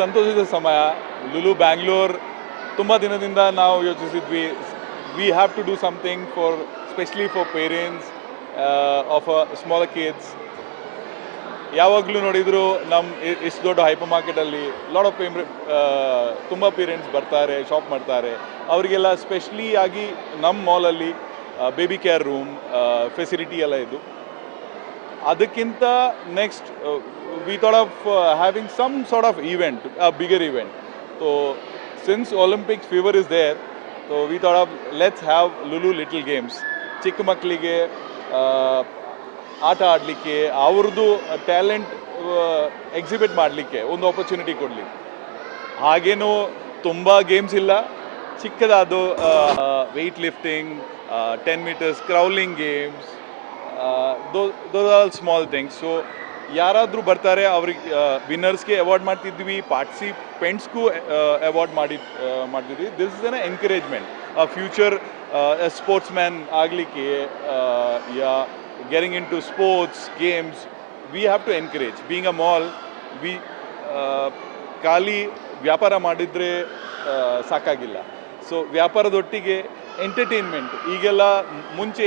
ಸಂತೋಷದ ಸಮಯ. ಲುಲು ಬ್ಯಾಂಗ್ಳೂರ್, ತುಂಬ ದಿನದಿಂದ ನಾವು ಯೋಚಿಸಿದ್ವಿ. We have to do something for specially for parents of a small kids ಯಾವಾಗಲೂ ನೋಡಿದ್ರು ನಮ್ಮ ಇಷ್ಟು ದೊಡ್ಡ ಹೈಪರ್ ಮಾರ್ಕೆಟಲ್ಲಿ ಲಾಟ್ ಆಫ್ ಪೇಮ್ರೆ ತುಂಬ ಪೇರೆಂಟ್ಸ್ ಬರ್ತಾರೆ ಶಾಪ್ ಮಾಡ್ತಾರೆ. ಅವರಿಗೆಲ್ಲ ಸ್ಪೆಷಲಿ ಆಗಿ ನಮ್ಮ ಮಾಲಲ್ಲಿ ಬೇಬಿ ಕೇರ್ ರೂಮ್ ಫೆಸಿಲಿಟಿ ಎಲ್ಲ ಇದು. ಅದಕ್ಕಿಂತ next we thought of having some sort of event a bigger event so since Olympics fever is there so we thought of let's have Lulu little games ಚಿಕ್ಕ ಮಕ್ಕಳಿಗೆ ಆಟ ಆಡಲಿಕ್ಕೆ, ಅವ್ರದ್ದು talent exhibit ಮಾಡಲಿಕ್ಕೆ ಒಂದು ಆಪರ್ಚುನಿಟಿ ಕೊಡಲಿ. ಹಾಗೇನೂ ತುಂಬ ಗೇಮ್ಸ್ ಇಲ್ಲ. ಚಿಕ್ಕದಾದ weight lifting ten metres crawling games though all small things so ಯಾರಾದರೂ ಬರ್ತಾರೆ, ಅವ್ರಿಗೆ ವಿನ್ನರ್ಸ್ಗೆ ಅವಾರ್ಡ್ ಮಾಡ್ತಿದ್ವಿ ಪಾರ್ಟಿಸಿಪೆಂಟ್ಸ್ಗೂ ಅವಾರ್ಡ್ ಮಾಡಿ ಮಾಡ್ತಿದ್ವಿ. ದಿಸ್ ಇಸ್ ಅನ್ ಆ ಫ್ಯೂಚರ್ ಸ್ಪೋರ್ಟ್ಸ್ ಮ್ಯಾನ್ ಆಗಲಿಕ್ಕೆ yeah gearing into sports games we have to encourage being a mall we ಖಾಲಿ ವ್ಯಾಪಾರ ಮಾಡಿದರೆ ಸಾಕಾಗಿಲ್ಲ. ಸೊ ವ್ಯಾಪಾರದೊಟ್ಟಿಗೆ ಎಂಟರ್ಟೈನ್ಮೆಂಟ್. ಈಗೆಲ್ಲ ಮುಂಚೆ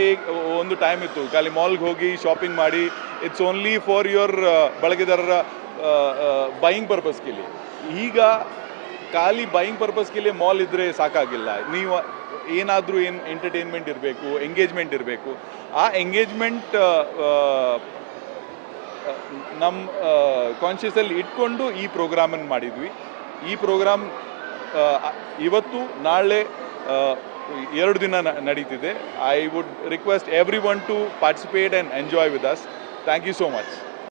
ಒಂದು ಟೈಮ್ ಇತ್ತು. ಖಾಲಿ ಮಾಲ್ಗೆ ಹೋಗಿ ಶಾಪಿಂಗ್ ಮಾಡಿ ಇಟ್ಸ್ ಓನ್ಲಿ ಫಾರ್ ಯುವರ್ ಬಳಕೆದಾರರ ಬೈಯಿಂಗ್ ಪರ್ಪಸ್ಗೆಲಿ ಈಗ ಖಾಲಿ ಬೈಯಿಂಗ್ ಪರ್ಪಸ್ಗೆಲಿ ಮಾಲ್ ಇದ್ದರೆ ಸಾಕಾಗಿಲ್ಲ. ನೀವು ಏನಾದರೂ ಏನು ಎಂಟರ್ಟೈನ್ಮೆಂಟ್ ಇರಬೇಕು ಎಂಗೇಜ್ಮೆಂಟ್ ಇರಬೇಕು, ಆ ಎಂಗೇಜ್ಮೆಂಟ್ ನಮ್ಮ ಕಾನ್ಷಿಯಸಲ್ಲಿ ಇಟ್ಕೊಂಡು ಈ ಪ್ರೋಗ್ರಾಮನ್ನು ಮಾಡಿದ್ವಿ. ಈ ಪ್ರೋಗ್ರಾಮ್ ಇವತ್ತು, ನಾಳೆ ಎರಡು ದಿನ ನಡೀತಿದೆ. I would request everyone to participate and enjoy with us thank you so much